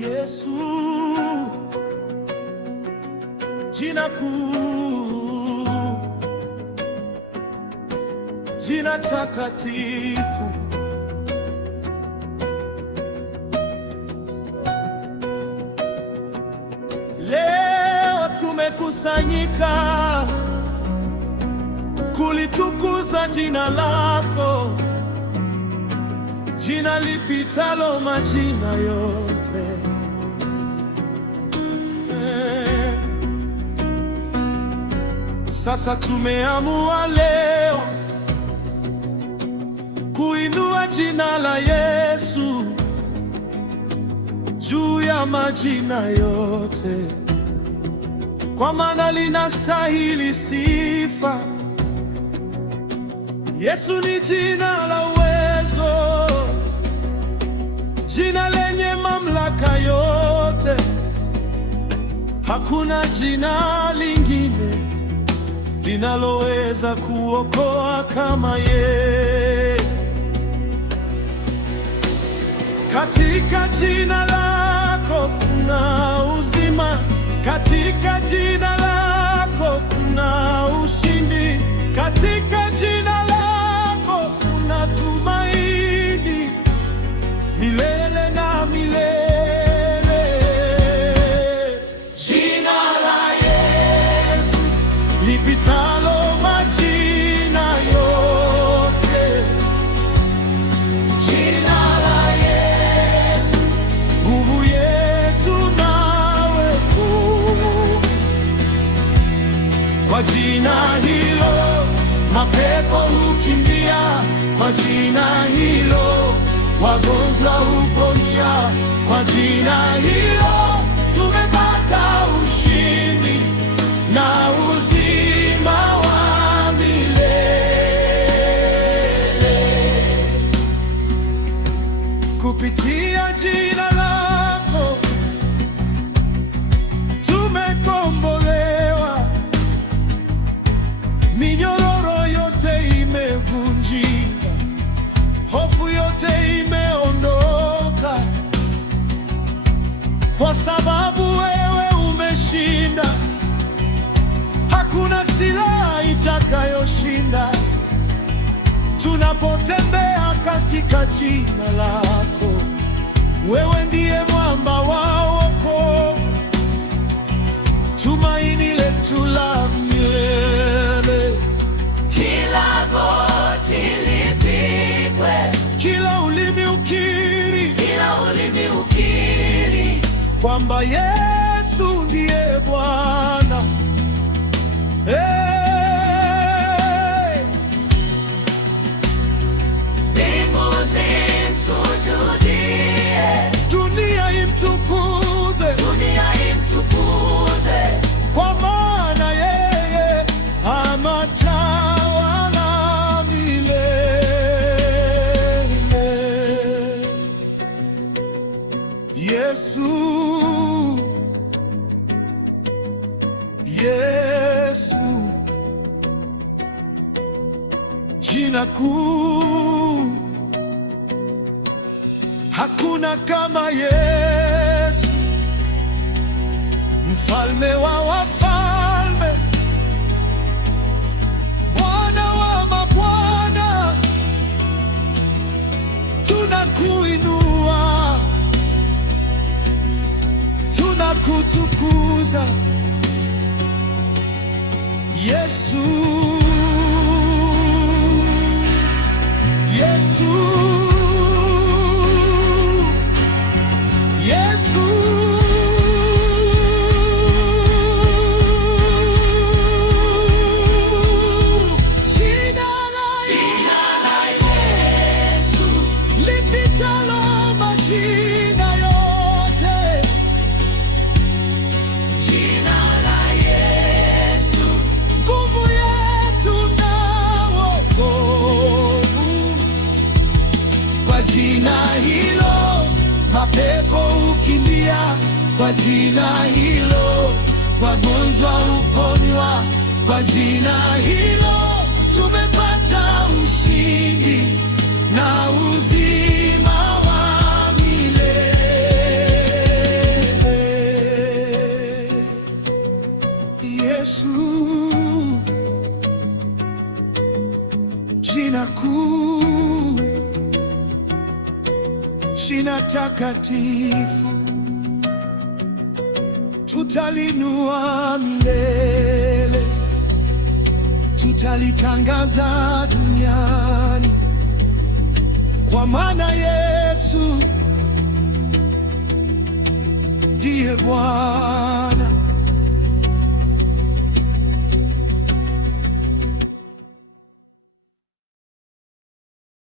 Yesu, jina kuu, jina takatifu. Leo tumekusanyika kulitukuza jina lako, jina lipitalo majina yote. Sasa tumeamua leo kuinua jina la Yesu juu ya majina yote, kwa maana linastahili sifa. Yesu ni jina la uwezo, jina lenye mamlaka yote. Hakuna jina lingine linaloweza kuokoa kama yeye. Katika jina lako kuna uzima, katika jina lako kuna ushindi, katika jina lako kuna tumaini milele na milele. Jina la Yesu lipitalo majina yote, jina la Yesu nguvu yetu na wokovu. Kwa jina hilo mapepo hukimbia, kwa jina hilo wagonjwa huponya, kwa jina hilo tumepata ushindi na uzima wa milele. Kupitia jina lako tumekombolewa, minyororo yote imevunjika, hofu yote imeondoka, kwa sababu wewe umeshinda. Hakuna silaha itakayoshinda tunapotembea katika jina lako. Wewe ndiye mwamba wa wokovu, tumaini letu la milele. Kila goti lipigwe, Kila ulimi ukiri kwamba Yesu ndiye Bwana. mbingu zimsujudie, Dunia imtukuze, kwa maana yeye anatawala milele. Yesu, Yesu, jina kuu, hakuna kama Yesu, mfalme wa wafalme, Bwana wa mabwana. Tunakuinua, tunakutukuza Yesu, Yesu, Yesu. Jina la Yesu lipitalo majina yote, jina la Yesu nguvu yetu na wokovu. Kwa jina hilo mapepo hukimbia, kwa jina hilo wagonjwa huponywa, kwa jina hilo tumepata ushindi na uzima wa milele. jina kuu, jina takatifu, tutalinua milele, tutalitangaza duniani, kwa maana Yesu ndiye Bwana.